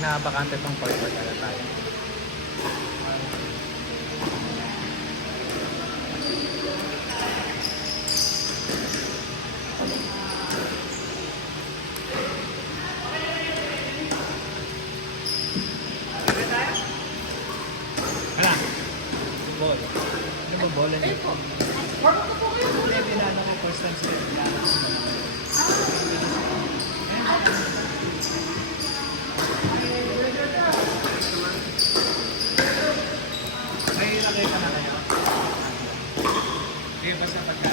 na bakante pang forward na tayo. Hala! Ball. Ano ba ball? Ano po? Marunong ko po kayo. Hindi, binano ko first time sila. May ilagay ka na kayo? Hindi, basta pagka.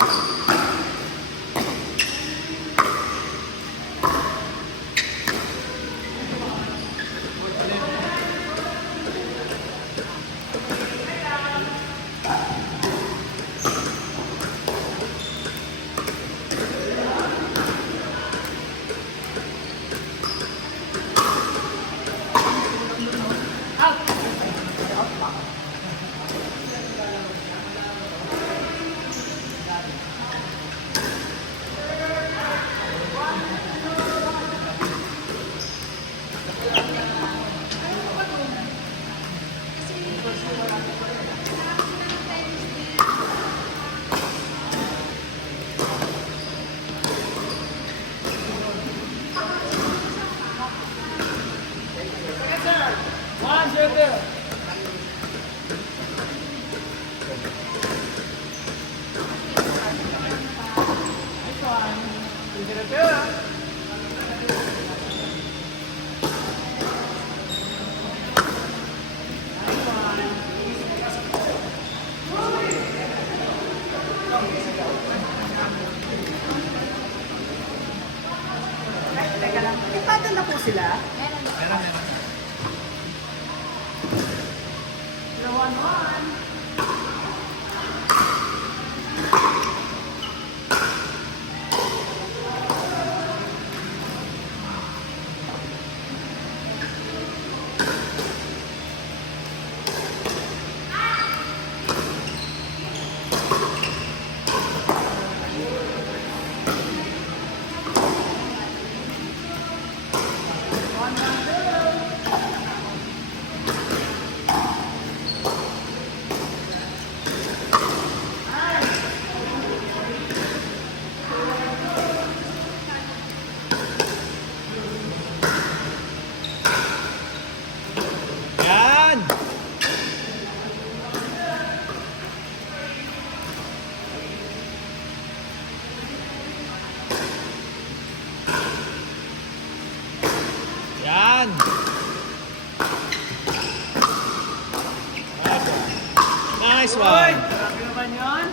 Teka lang. May paddle na po sila. Meron, meron. Lawan-wan. Yan! Yan! Nice one! Grabe naman yun.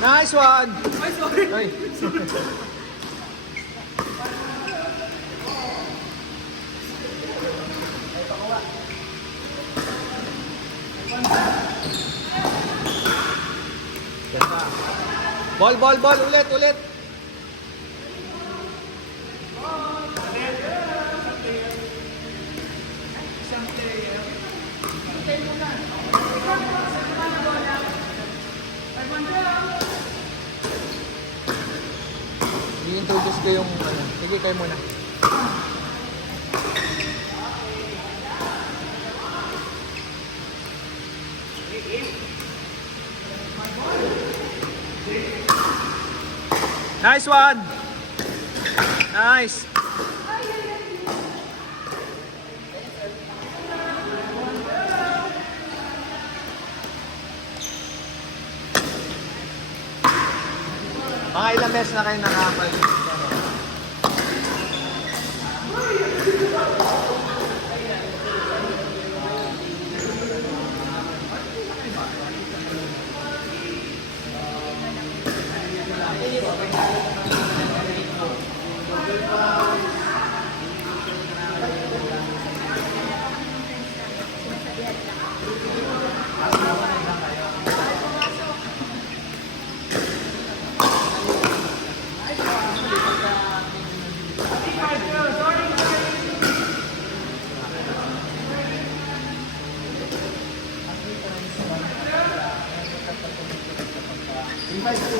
Nice one! Ay, sorry. Ay. Ball, ball, ball. Ulit, ulit. Isang player. Hintay mo na. I-introduce ko yung ano. Sige, kayo muna. Nice one! Nice! Mga ilang beses na kayo nakapag- Shot.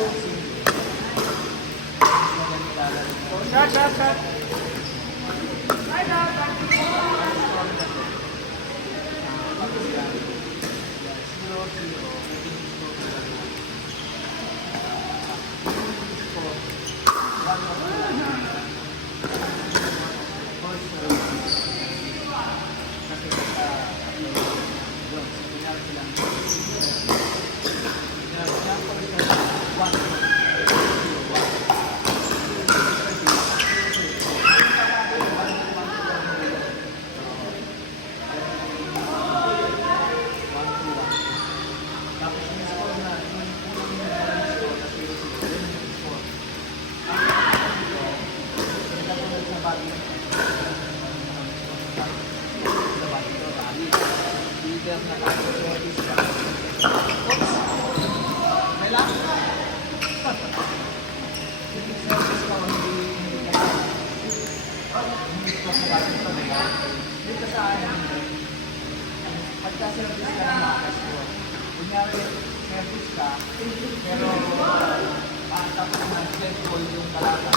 Dito sa akin, pagka-service ka ng mga customer, kunyari, service ka, pero tapos nag-get call yung balata.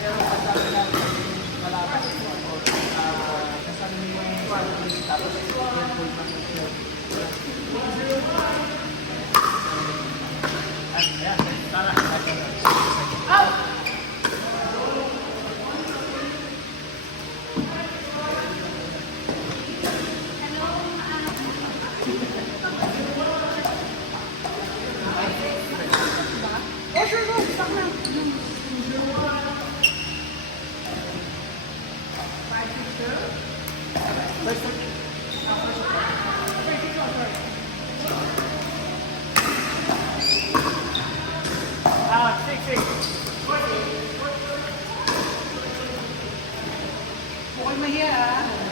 Pero pagka-pinag yung balata, kasabi mo yung quality, tapos get call na customer. Ayan, tara. Out! Bukod mahiya ah.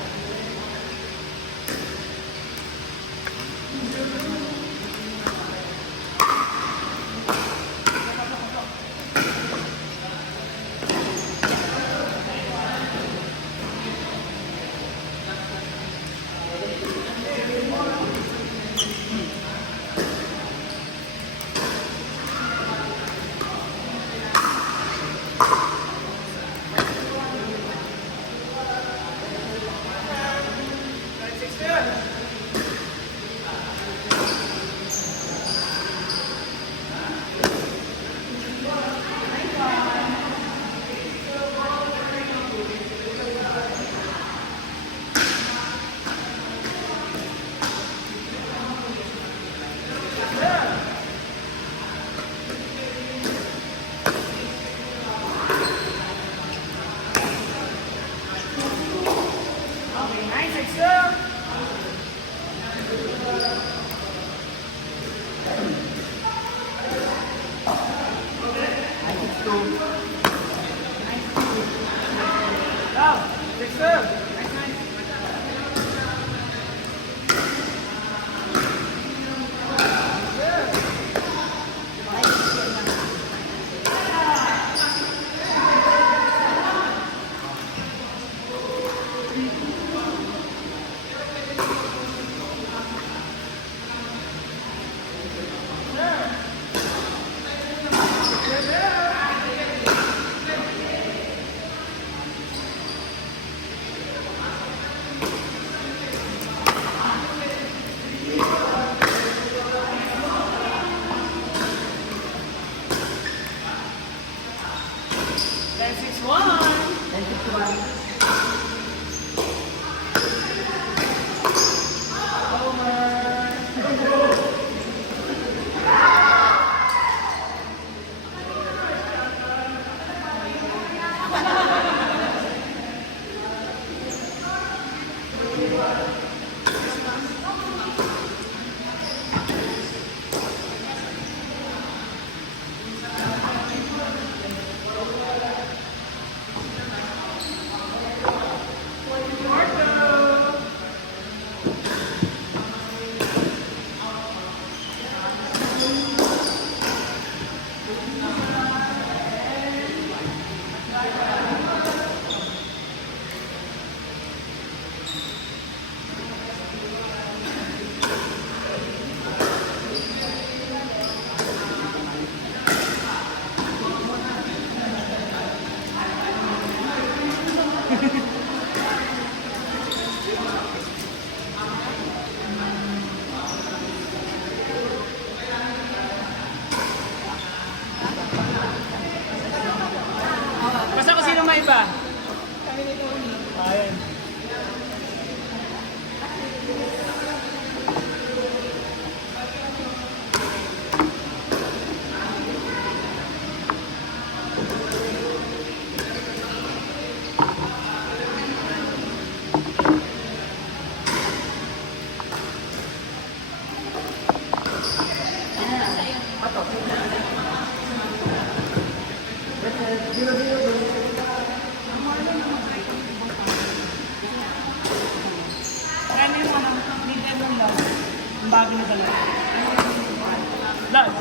Plus.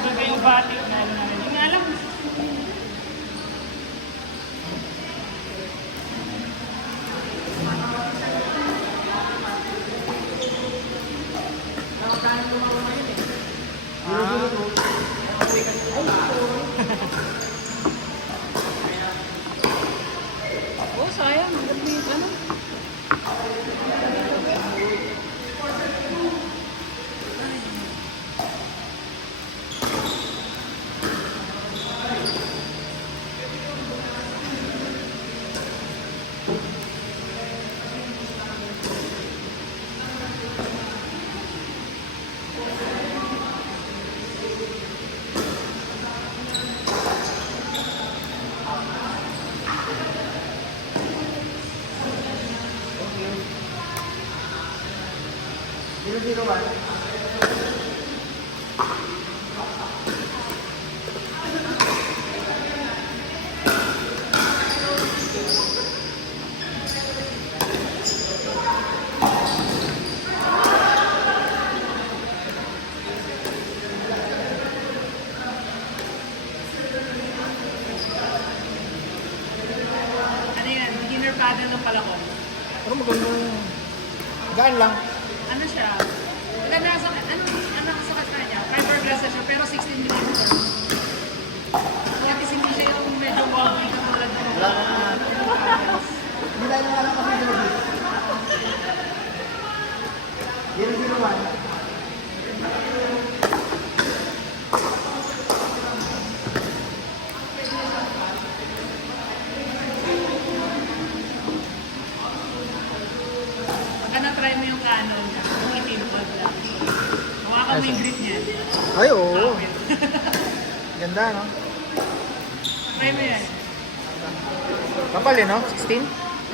So yung batik na ano namin. Yung alam. Oh, sayang. Ang ganda yung ano. Zero one. Ano yan? Beginner paddle ng palakol. Pero magandang gaan lang. Ano siya? Maganda sa ano sa kanya? Fiberglass na siya pero 16 mm. Kaya kasi hindi siya yung medyo wobbly katulad ng Wala na. Hindi tayo na lang kasi zero dito. Zero one. Maganda try mo yung Canon niya. Yung itim pag lang. Hawakan mo yung grip niya. Ay, oo. Awit. Ganda, no? Try mo yan. Kapal eh, no? 16?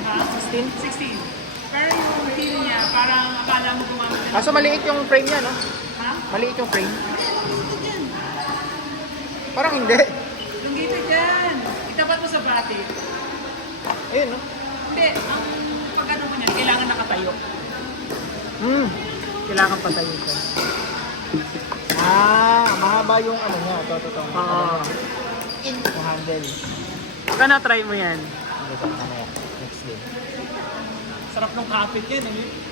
Ha? 16? 16. Pero yung feel niya, parang akala mo gumamit na. Kaso maliit yung frame niya, no? Ha? Maliit yung frame. Yan. Parang hindi. Lunggito dyan. Itapat mo sa batik. Ayun, no? Hindi. Ang pag ano mo niyan, kailangan nakatayo. Kailangan patayin ko. Ah, mahaba yung ano niya. Ito. Oo. Yung handle. Baka na-try mo yan. Next day. Sarap ng kapit yan.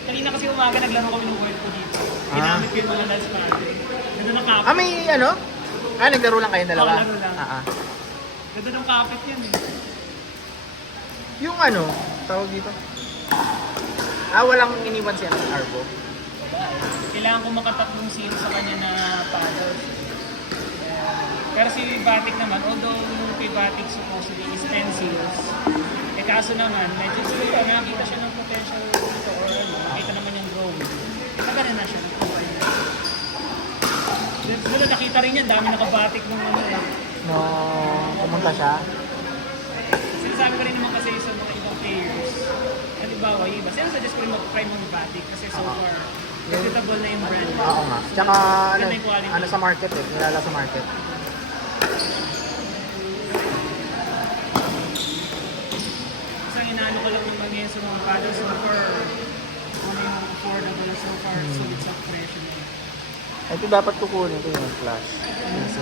Kanina kasi umaga naglaro kami ng word ko dito. Ginamit ko yung mga lens natin. Ganda ng kapit. Ah, may ano? Ah, naglaro lang kayong dalawa? Oo, laro lang. Ah. Ganda ng kapit yan eh. Yung ano, tawag dito? Ah, walang iniwan siya ng Arbo. Kailangan ko makatatlong zero sa kanya na paddle. Pero si Batik naman, although yung kay Batik supposedly is 10 zeros, eh kaso naman, medyo siguro nakakita siya ng potential dito or ano, nakita naman yung drone. Nagana na siya. Siguro nakita rin niya, dami nakabatik ng ano eh. No, pumunta siya. Sinasabi ko rin naman kasi sa mga ibang players, halimbawa yung iba, sinasuggest ko rin mag-try mo ng Batik kasi so far, reputable na yung brand. Oo nga. Tsaka ano, Ganda yung quality. ano sa market eh, nilala sa market. Isang inaano ko lang yung bagay sa mga paddles so far, ano yung affordable so far, sulit sa presyo niya. Ito dapat kukunin ko yung flash. Kasi.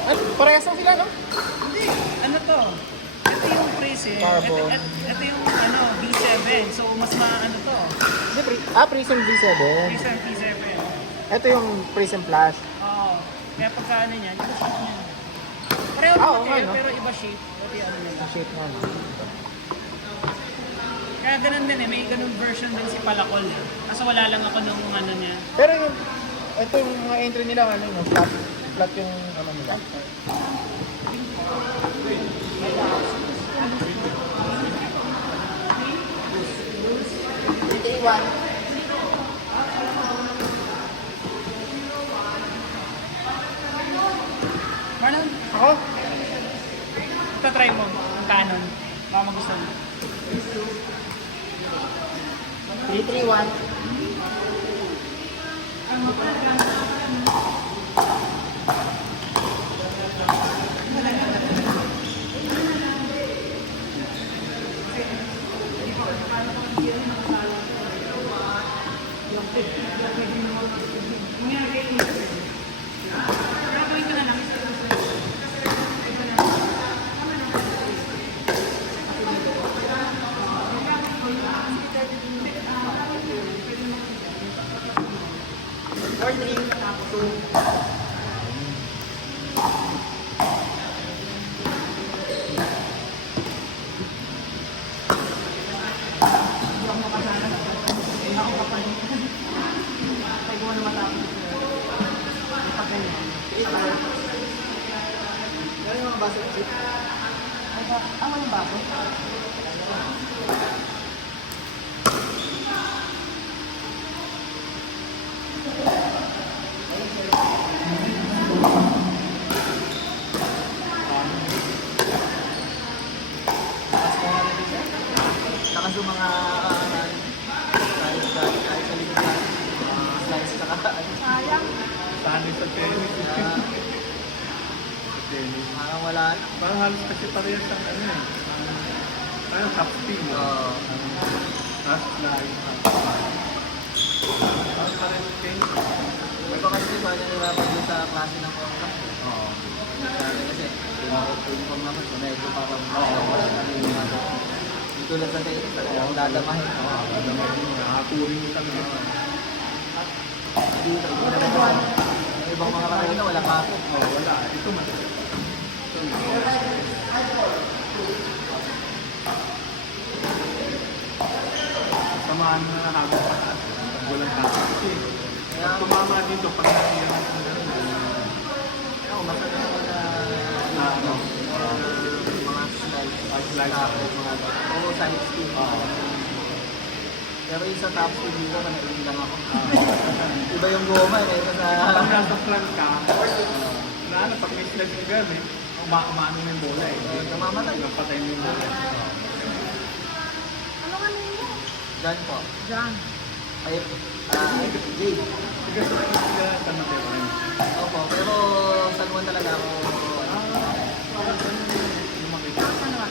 Ay, parehas lang sila, no? Hindi, ano to? Ito yung Prism, Carbon. ito yung ano, B7, so mas maano to, Hindi, Prism V7. Prism B7. Ito yung Prism Flash. Oo, kaya pagka ano niya, iba shape niya. Pareho Oo naman nga, eh, no? pero iba shape, pati ano niya. Ang shape nga, no? Kaya ganun din eh, may ganun version din si Palakol. Kaso wala lang ako nung ano niya. Pero yung, ito yung mga entry nila, ano yung flat yung ano nila. GTA1. Marlon, Ako? try mo ang Canon. Baka magustuhan mo. 331. Morning, two. Ano yung mga baso? Ano yung baso? Lakas yung mga kahit sa likod na slice tsaka Sayang. Tani sa tennis. Sa tennis. parang wala. Parang halos kasi parehas ang ano eh. Parang top spin. Last line. Parang parehas sa tennis. May pa kasi ba nahirapan din sa klase ng contract? Oo. Sabi kasi, inform naman so medyo parang hindi tulad sa tennis, talagang dadamahin. Nakaturing talaga. Dito, yung ibang mga kanina wala kapit. Oo, wala. Ito man. Samaan mo na habang pataas. Walang kapit. Kasi pag tumama dito, pag nakiyang ang gano'n. Oo, masaya naman na ano, mga slice. slice. Tapos mga oo, side spin. Pero yung sa top spin dito, kanaiin lang ako. Iba yung goma eh, kaysa sa... Pag nasa front ka, na ano, pag may slice yung gano'n eh, umaano na yung bola eh. Namamatay. Napatay mo yung bola. Ano nga ninyo? Diyan po. Diyan. Ay, Jade. Sige, sige, sa Matewan. Opo, pero San Juan talaga ako. Ano nga?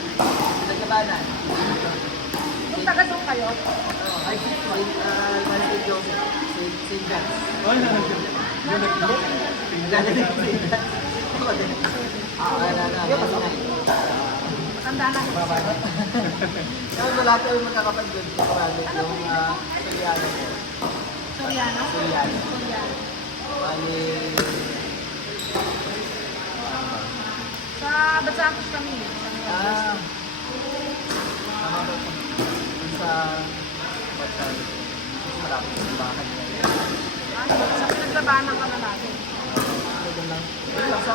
Nagkabanan. Kung taga doon kayo, Ay, St. Joseph. St. John's. Oh, yun nag-ibot. matanda na. Kaya wala tayo magkakapag-good sa private yung Suliano po. Soriano? Suliano. Soriano. Bali, Sa Batsantos kami. tama ba po? Dun sa Batsan. Malapit sa bahay niya. Sa pinaglabanan ka na natin. Doon lang. Doon lang sa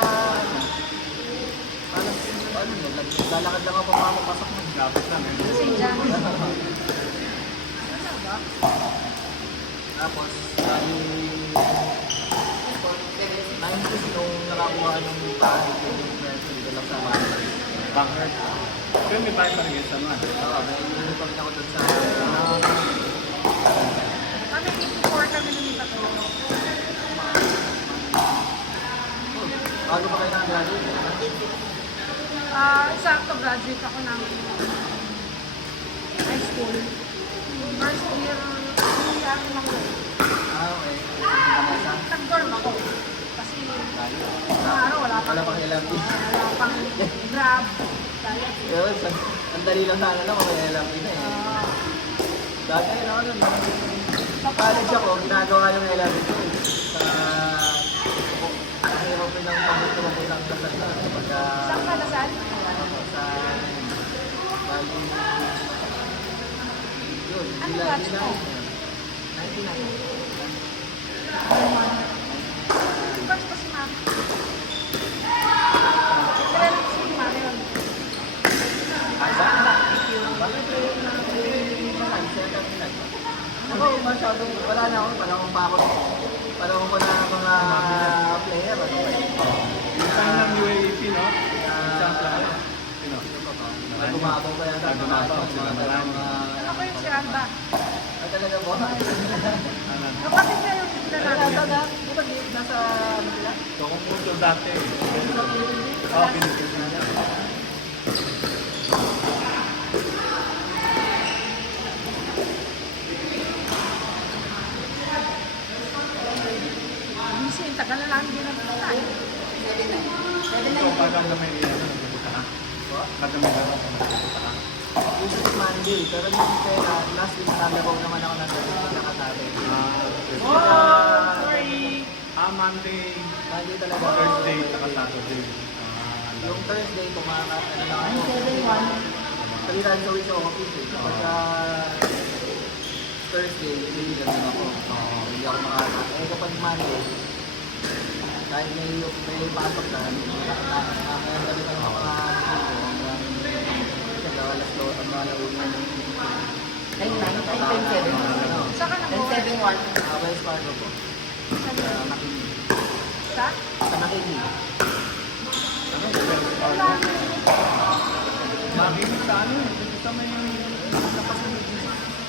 ano yun, lalakad lang ako papapasok mo. Lapit lang eh. Sa St. John. Ano ba? Tapos, bali, 90s nung nakakuha ng bahay ko yung dito lang sa bahay. Bangers. Pero may bahay pa rin yun sa mga. Oo, may uniform ako doon sa... Kami 84 kami nung tatlo. Bago pa kayo nakagraduate? Eksakto graduate ako ng high school. First year ako. Okay. Vanessa? Nag-dorm ako. Kasi sa araw wala Wala pang LMP. Wala pang grab. Dahil Yun, ang dali lang sana lang kung may LMP na eh. Dati ano nun, sa college ako, ginagawa yung LMP ko eh. Sa hirap ko ng pagbuto ko ng kasal na pagka... saan ka nasal? Sa... Bali... Yun, Ano sila batch mo? 99. Batch pa si Mami. Kilala ko si Mami yun. Ako, masyadong wala na ako. Panahon pa ako. Panahon ko na mga player. Minsan lang UAP, no? Minsan lang. Sino? Gumabaw pa yan. Gumabaw, sila marami. Ano ko yung si Alba? Ay, talaga po. Ano? Kapatid niya yung lalaki. Di ba nasa Manila? So, kung puto dati, oh, Pilipinas niya. Busy, tagal na lang din ang tayo. So, pag ang may ano, nagpupunta ka? Pag ang may ano, nagpupunta ka? Usually Monday, pero yung pera, last week nalaro naman ako ng Thursday nakasali. Oh, sorry. Monday, Monday talaga. Thursday, saka Saturday. Yung Thursday, ano lang ako. 3 times a week sa office eh. Kapag Thursday, hindi lang ako. Hindi ako makakata. Eh kapag Monday, kahit may pasok na, kaya kami ng mga alas 2 ang mga nauna ng Saan ka nag-work? Wells Fargo po. Sa Makinig. Sa? Sa Makinig. Makinig sa ano eh. Ito may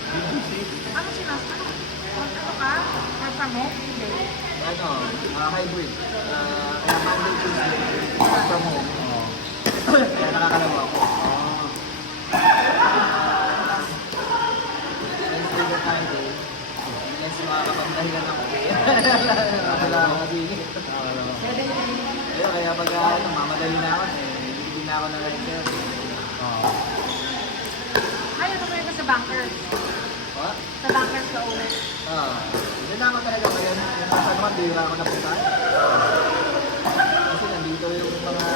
BBC. Ano sinasabi? Ano ka? Or from home? Hindi. Ano, hybrid. Kaya Monday, Tuesday, work from home. Kaya nakakalawa ako. Wednesday to Friday, unless makakapagdahilan ako. Wala ako kasi ayun, kaya pag mamadali na ako, hindi na ako nag-repair. Ay, ano kayo ka sa bankers? What? Sa bankers ka ulit. Hindi na ako talaga ngayon. Yung sa naman, bihira ako napunta. Kasi nandito yung mga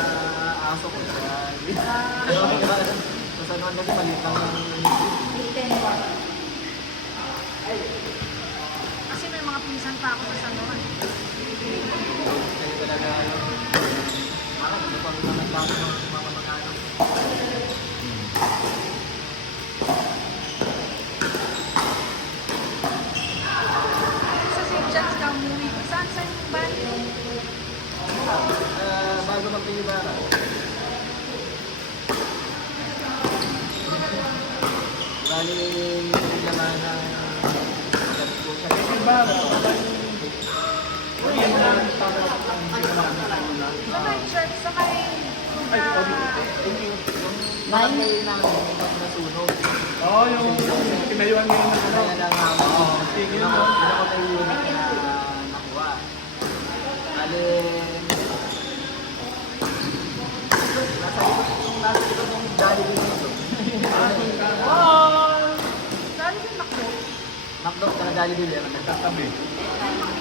aso ko. Kaya sa San Juan kasi maliit lang yung Kasi may mga pinsan pa ako sa San Juan. kaya talaga yung ano pang mga tao ng mga mag-anak. Sa St. John's ka umuwi. Saan yung band? Bago magpilibara. Bali, yung naman ng Iba, yan na tapos ang ginamit ko na. Sa may church, sa may... Ay, thank you. Barangay namin nasunog. Oo, yung pinayuan nyo ng ano. Kaya lang ako. Sige Yun mo. ako na yung unit na nakuha. Bali, nasa likod ng Jollibee nito. Saan yung makdo? Makdo ka na Jollibee meron. Nagtatabi. Ay, makdo.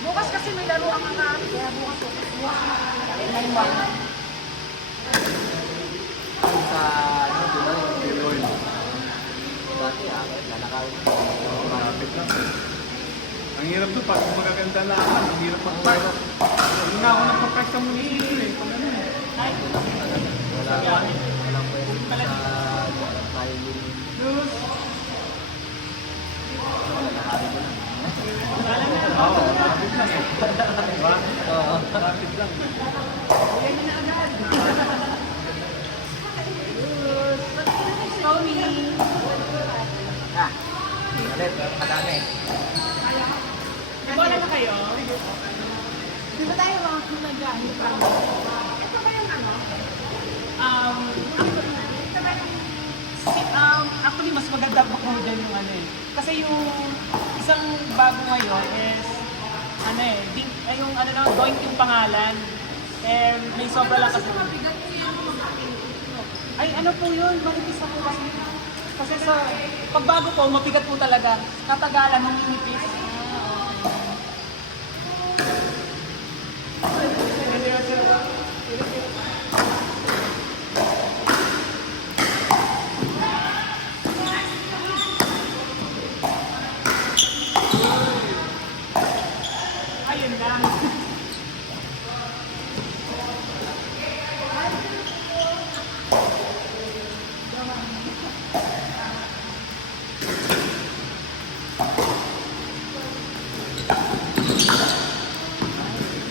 Bukas kasi may laro ang mga kaya bukas. Sa ano, Duloy. Dati lalakawin ko. Malapit lang. Ang hirap to, pag magaganda lang, ang hirap mag-park. Hindi na ako nagpa-park sa munisipyo eh. Pag ano eh. Walang pwede sa tayo yung lalakawin ko lang. Oo, malapit lang eh. Diba? Oo. Malapit lang. Tony. Ulit, madami. Nagwala na kayo? Di ba tayo mga nag-gamit pa? Ito ba yung ano? Actually, mas maganda pa ko dyan yung ano eh. Kasi yung isang bago ngayon is, ano eh, yung ano na, Doink yung pangalan. And may sobra lang kasi. Mabigat ko yung mga Ay, ano po yun? Manipis ako kasi. Kasi sa pagbago po, mabigat po talaga. Katagalan ng minipis. Ayun lang.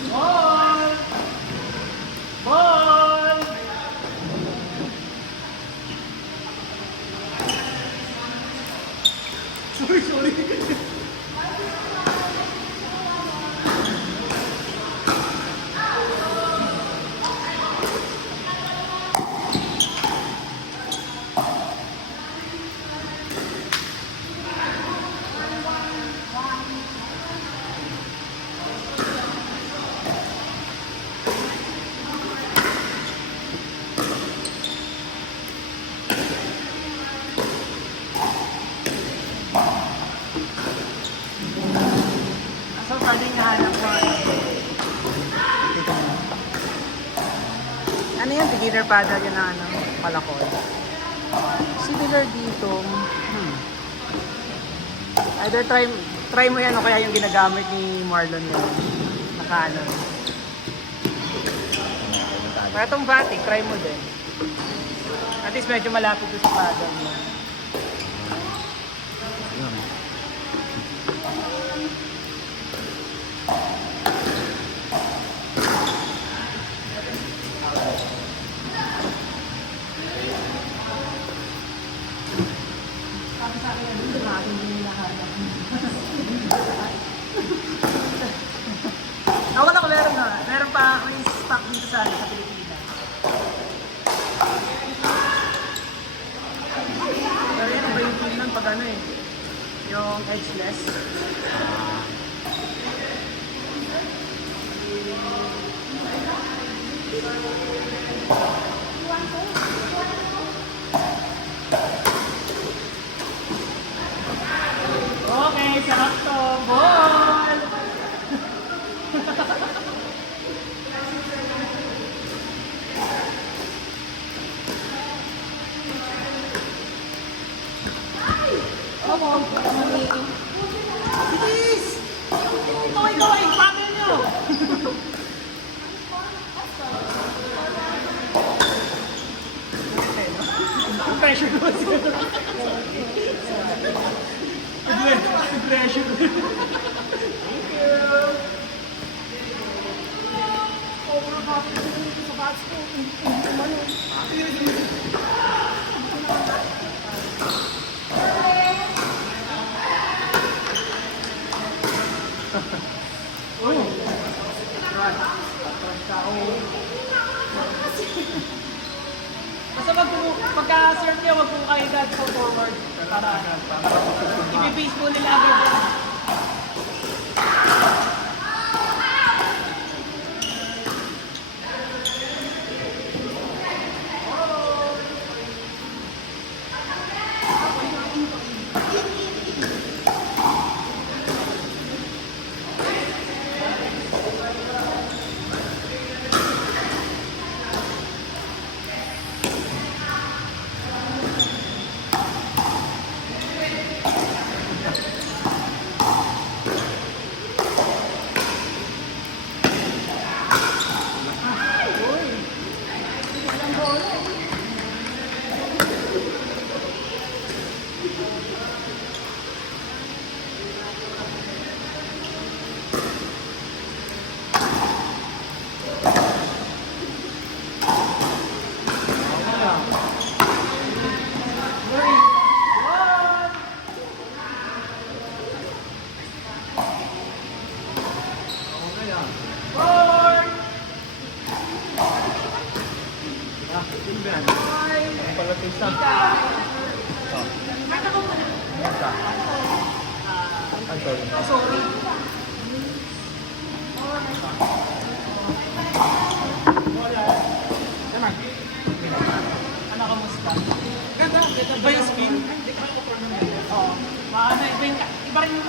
Ball! Ball! Sorry. paddle yung nahanap ko. Ano yun? Beginner paddle yun na ano, palakol. Similar dito. Either try mo yan o kaya yung ginagamit ni Marlon yun. Naka ano. Kaya itong Vatic, try mo din. At least medyo malapit doon sa paddle mo. Wala ko meron na. Meron pa ako yung stock dito sa Pilipinas. Pero yan, iba yung feel nun pag ano eh. Yung edgeless. Okay, sarap to. Ball! Bilis! Ikaw, paano nyo? Pressure ko siya. Pressure. Basta pagka-surf niya, wag po kayo agad sa forward. Para i-base po nila agad. Sorry. Ano kamusta? Ganda. Ba yung spin? Oo. Iba rin yung